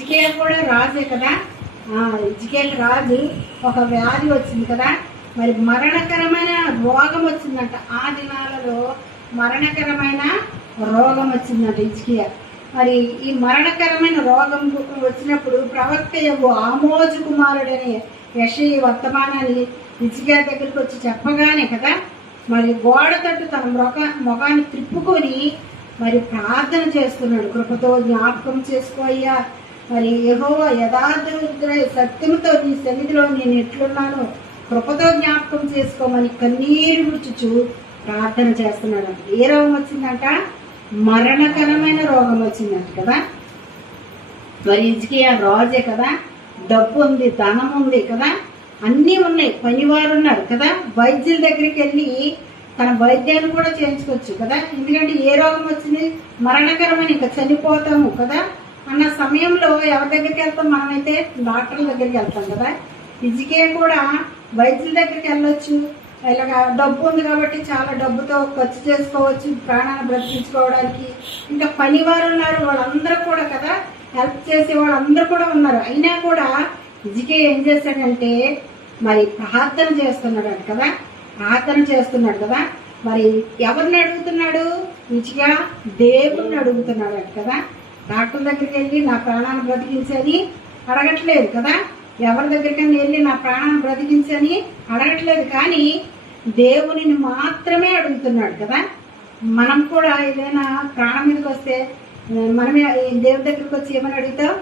ఇజ్కియా కూడా రాజే కదా. ఇజ్కియా రాజు ఒక వ్యాధి వచ్చింది కదా, మరి మరణకరమైన రోగం వచ్చిందంట. ఆ దినాలలో మరణకరమైన రోగం వచ్చిందంట ఇజ్కియా. మరి ఈ మరణకరమైన రోగం వచ్చినప్పుడు ప్రవక్త ఆమోజు కుమారుడని యెషయా వర్తమానాన్ని ఇజ్కియా దగ్గరికి వచ్చి చెప్పగానే కదా, మరి గోడ తట్టు తన ముఖాన్ని త్రిప్పుకొని మరి ప్రార్థన చేస్తున్నాడు. కృపతో జ్ఞాపకం చేసుకోయ్యా, మరి యెహోవా యథార్థుడై సత్యంతో నీ సన్నిధిలో నేను ఎట్లున్నాను కృపతో జ్ఞాపకం చేసుకోమని కన్నీరు విడుచుచు ప్రార్థన చేస్తున్నాడు. ఏ రోగం వచ్చిందంట? మరణకరమైన రోగం వచ్చిందంట కదా. మరి ఇజ్కియా రాజే కదా, డబ్బు ఉంది, ధనం ఉంది కదా, అన్నీ ఉన్నాయి, పనివారు ఉన్నారు కదా. వైద్యుల దగ్గరికి వెళ్ళి తన వైద్యాన్ని కూడా చేయించుకోవచ్చు కదా. ఎందుకంటే ఏ రోగం వచ్చింది? మరణకరమైన, ఇంకా చనిపోతాము కదా అన్న సమయంలో ఎవరి దగ్గరికి వెళ్తాం? మనమైతే డాక్టర్ల దగ్గరికి వెళ్తాం కదా. ఇజ్కియా కూడా వైద్యుల దగ్గరికి వెళ్ళొచ్చు, ఇలాగా డబ్బు ఉంది కాబట్టి చాలా డబ్బుతో ఖర్చు చేసుకోవచ్చు ప్రాణాన్ని బ్రతికించుకోవడానికి. ఇంకా పనివారు ఉన్నారు, వాళ్ళందరూ కూడా కదా, హెల్ప్ చేసే వాళ్ళందరూ కూడా ఉన్నారు. అయినా కూడా ఇజ్కియా ఏం చేశాడంటే మరి ప్రార్థన చేస్తున్నాడు కదా, ప్రార్థన చేస్తున్నాడు కదా. మరి ఎవరిని అడుగుతున్నాడు? ఇజ్కియా దేవుణ్ణి అడుగుతున్నాడు కదా. డాక్టర్ దగ్గరికి వెళ్ళి నా ప్రాణాన్ని బ్రతికించని అడగట్లేదు కదా, ఎవరి దగ్గరికైనా వెళ్ళి నా ప్రాణాన్ని బ్రతికించని అడగట్లేదు, కానీ దేవునిని మాత్రమే అడుగుతున్నాడు కదా. మనం కూడా ఏదైనా ప్రాణం మీదకి వస్తే మనమే దేవుడి దగ్గరికి వచ్చి ఏమని అడుగుతాం?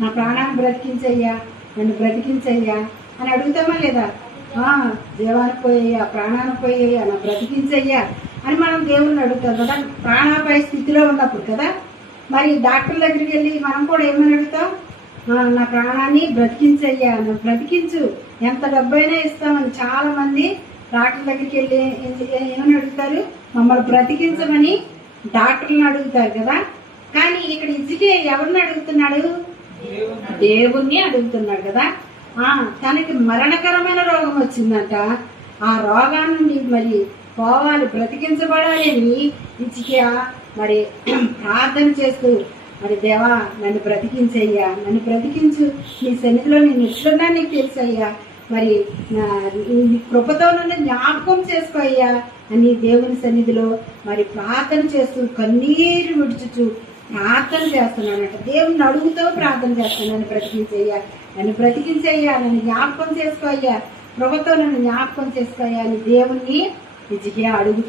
నా ప్రాణాన్ని బ్రతికించయ్యా, నన్ను బ్రతికించయ్యా అని అడుగుతామా లేదా? జీవానికి పోయ్యా, ప్రాణానికి పోయ్యా, నా బ్రతికించయ్యా అని మనం దేవుణ్ణి అడుగుతాం కదా, ప్రాణాపాయ స్థితిలో ఉన్నప్పుడు కదా. మరి డాక్టర్ దగ్గరికి వెళ్ళి మనం కూడా ఏమని అడుగుతాం? నా ప్రాణాన్ని బ్రతికించయ్యా, నన్ను బ్రతికించు, ఎంత డబ్బైనా ఇస్తామని. చాలా మంది డాక్టర్ దగ్గరికి వెళ్ళి ఏమని అడుగుతారు? మమ్మల్ని బ్రతికించమని డాక్టర్లను అడుగుతారు కదా. కానీ ఇక్కడ ఇజ్కియా ఎవరిని అడుగుతున్నాడు? దేవుణ్ణి అడుగుతున్నాడు కదా. తనకి మరణకరమైన రోగం వచ్చిందంట. ఆ రోగాన్ని నుండి మరి పోవాలి, బ్రతికించబడాలి అని ఇజ్కియా మరి ప్రార్థన చేస్తూ, మరి దేవా నన్ను బ్రతికించయ్యా, నన్ను బ్రతికించు, నీ సన్నిధిలో నేను ఎట్లున్నా నీకు తెలుసయ్యా, మరి కృపతో నన్ను జ్ఞాపకం చేసుకోయ్యా అని దేవుని సన్నిధిలో మరి ప్రార్థన చేస్తూ కన్నీరు విడుచుచు ప్రార్థన చేస్తున్నానంట. దేవుని అడుగుతూ ప్రార్థన చేస్తాను, నన్ను బ్రతికించయ్యా, నన్ను బ్రతికించయ్యా, నన్ను జ్ఞాపకం చేసుకోయ్యా, కృపతో నన్ను జ్ఞాపకం చేసుకోయ్యా అని దేవుణ్ణి ఇజ్కియా అడుగుతాడు.